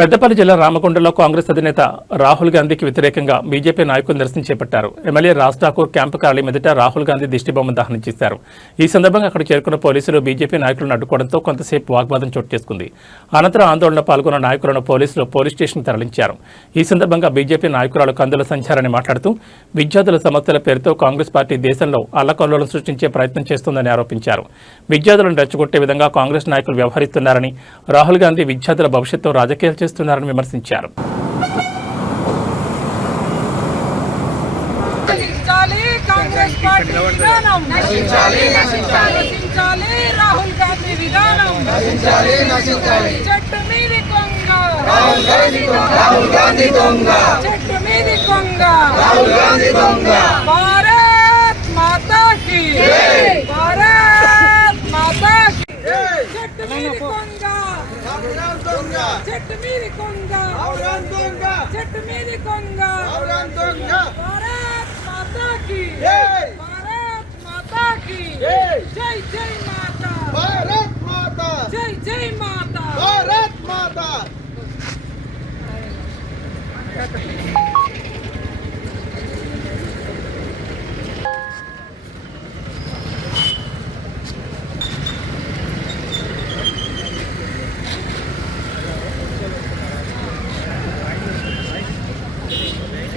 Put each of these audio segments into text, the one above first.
పెద్దపల్లి జిల్లా రామకొండలో కాంగ్రెస్ అధినేత రాహుల్ గాంధీకి వ్యతిరేకంగా బీజేపీ నాయకులు నిరసన చేపట్టారు. ఎమ్మెల్యే రాజ్ ఠాకూర్ క్యాంపు కార్యాలయం ఎదుట రాహుల్ గాంధీ దిష్టిబొమ్మ దహనం చేశారు. ఈ సందర్భంగా అక్కడ చేరుకున్న పోలీసులు బీజేపీ నాయకులను అడ్డుకోవడంతో కొంతసేపు వాగ్వాదం చోటు చేసుకుంది. అనంతరం ఆందోళనలో పాల్గొన్న నాయకులను పోలీసులు పోలీస్ స్టేషన్ తరలించారు. ఈ సందర్భంగా బీజేపీ నాయకురాలు కందుల సంచారని మాట్లాడుతూ విద్యార్థుల సమస్యల పేరుతో కాంగ్రెస్ పార్టీ దేశంలో అల్లకల్లోలం సృష్టించే ప్రయత్నం చేస్తోందని ఆరోపించారు. విద్యార్థులను రెచ్చగొట్టే విధంగా కాంగ్రెస్ నాయకులు వ్యవహరిస్తున్నారని, రాహుల్ గాంధీ విద్యార్థుల భవిష్యత్తు రాజకీయాలు చేస్తున్నారని విమర్శించారు. కాంగ్రెస్ పార్టీ విధానం నశించాలి, నశించాలి. రాహుల్ గాంధీ విధానం నశించాలి, నశించాలి. చెట్టు మీది కొంగ రాహుల్ గాంధీ దొంగ, రాహుల్ గాంధీ దొంగ. చెట్టు మీది కొంగ రాహుల్ గాంధీ దొంగ. భారత్ మాతా కీ జై, భారత్ మాతా కీ జై. చెట్టు మీది కొంగ రాహుల్ గాంధీ దొంగ, చెట్టు మీది కొంగ రాహుల్ గాంధీ దొంగ. చెట్టు మీది కొంగ రాహుల్ గాంధీ దొంగ. భారత్ మాతా కీ జై, భారత్ మాతా కీ జై. జై జై మాతా, భారత్ మాతా. జై జై మాతా, భారత్ మాతా.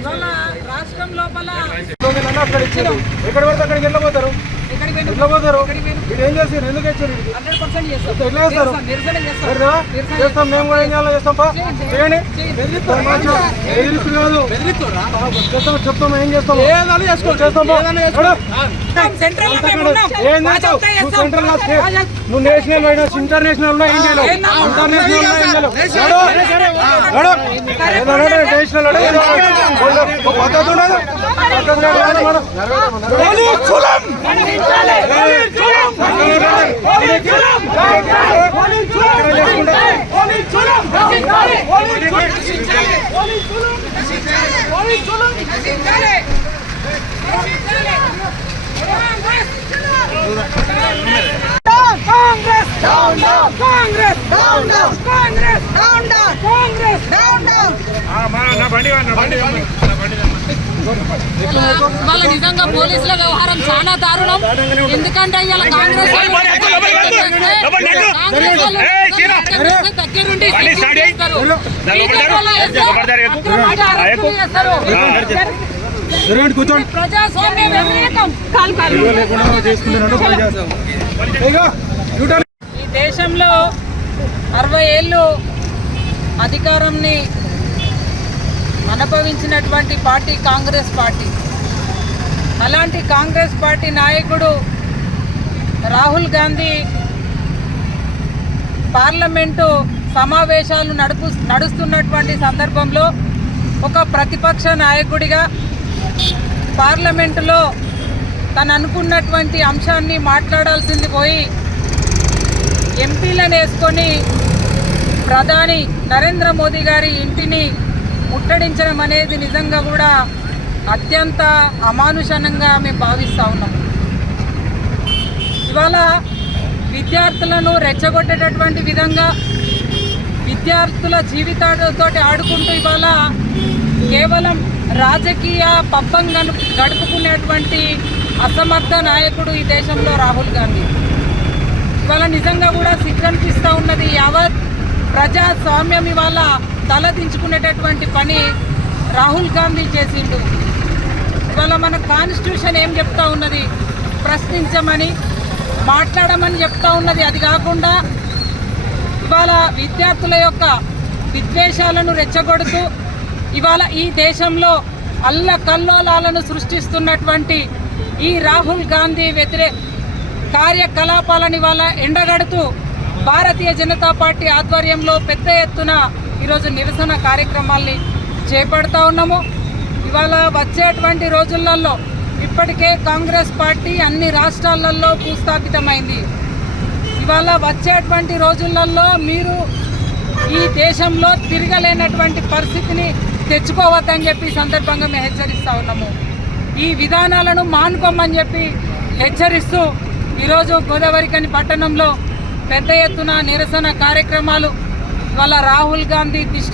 ఇవాళ రాష్ట్రం లోపల ఎక్కడ పడితే అక్కడికి వెళ్ళబోతారు, ఎట్లా పోతారు? మీరు ఏం చేస్తారు? ఎందుకు వచ్చారు? ఎట్లా చేస్తారు? చేస్తాం, మేము కూడా ఏం చేయాలో చేస్తాం. చేయండి, చెప్తాం, చెప్తాం, ఏం చేస్తాం, చేస్తాం. సెంట్రల్ నువ్వు నేషనల్ అయినా ఇంటర్నేషనల్ ఏం చేయలేవు. ఇంటర్నేషనల్ నేషనల్ పద్ధతి ఉండదు. Congress down down, Congress down down, Congress down down, Congress down down. వాళ్ళ నిజంగా పోలీసుల వ్యవహారం చాలా దారుణం. ఎందుకంటే ఇవాళ కాంగ్రెస్ దగ్గరుండి ప్రజాస్వామ్య వ్యతిరేకం. ఈ దేశంలో 60 ఏళ్ళు అధికారాన్ని అనుభవించినటువంటి పార్టీ కాంగ్రెస్ పార్టీ. అలాంటి కాంగ్రెస్ పార్టీ నాయకుడు రాహుల్ గాంధీ పార్లమెంటు సమావేశాలు నడుస్తున్నటువంటి సందర్భంలో ఒక ప్రతిపక్ష నాయకుడిగా పార్లమెంటులో తను అనుకున్నటువంటి అంశాన్ని మాట్లాడాల్సింది పోయి ఎంపీలను వేసుకొని ప్రధాని నరేంద్ర మోదీ గారి ఇంటిని ముట్టడించడం అనేది నిజంగా కూడా అత్యంత అమానుషంగా మేము భావిస్తూ ఉన్నాం. ఇవాళ విద్యార్థులను రెచ్చగొట్టేటటువంటి విధంగా విద్యార్థుల జీవితాలతో ఆడుకుంటూ ఇవాళ కేవలం రాజకీయ పబ్బం గడుపుకునేటువంటి అసమర్థ నాయకుడు ఈ దేశంలో రాహుల్ గాంధీ. ఇవాళ నిజంగా కూడా సిగ్గనిపిస్తూ ఉన్నది. యావత్ ప్రజాస్వామ్యం ఇవాళ తలదించుకునేటటువంటి పని రాహుల్ గాంధీ చేసిండు. ఇవాళ మన కాన్స్టిట్యూషన్ ఏం చెప్తా ఉన్నది? ప్రశ్నించమని, మాట్లాడమని చెప్తా ఉన్నది. అది కాకుండా ఇవాళ విద్యార్థుల యొక్క విద్వేషాలను రెచ్చగొడుతూ ఇవాళ ఈ దేశంలో అల్లకల్లోలాలను సృష్టిస్తున్నటువంటి ఈ రాహుల్ గాంధీ వ్యతిరేక కార్యకలాపాలను ఇవాళ ఎండగడుతూ భారతీయ జనతా పార్టీ ఆధ్వర్యంలో పెద్ద ఎత్తున ఈరోజు నిరసన కార్యక్రమాల్ని చేపడతా ఉన్నాము. ఇవాళ వచ్చేటువంటి రోజులలో ఇప్పటికే కాంగ్రెస్ పార్టీ అన్ని రాష్ట్రాలలో భూస్థాపితమైంది. ఇవాళ వచ్చేటువంటి రోజులలో మీరు ఈ దేశంలో తిరగలేనటువంటి పరిస్థితిని తెచ్చుకోవద్దని చెప్పి సందర్భంగా మేము హెచ్చరిస్తూ ఉన్నాము. ఈ విధానాలను మానుకోమని చెప్పి హెచ్చరిస్తూ ఈరోజు గోదావరిఖని పట్టణంలో పెద్ద ఎత్తున నిరసన కార్యక్రమాలు ఇవాళ రాహుల్ గాంధీ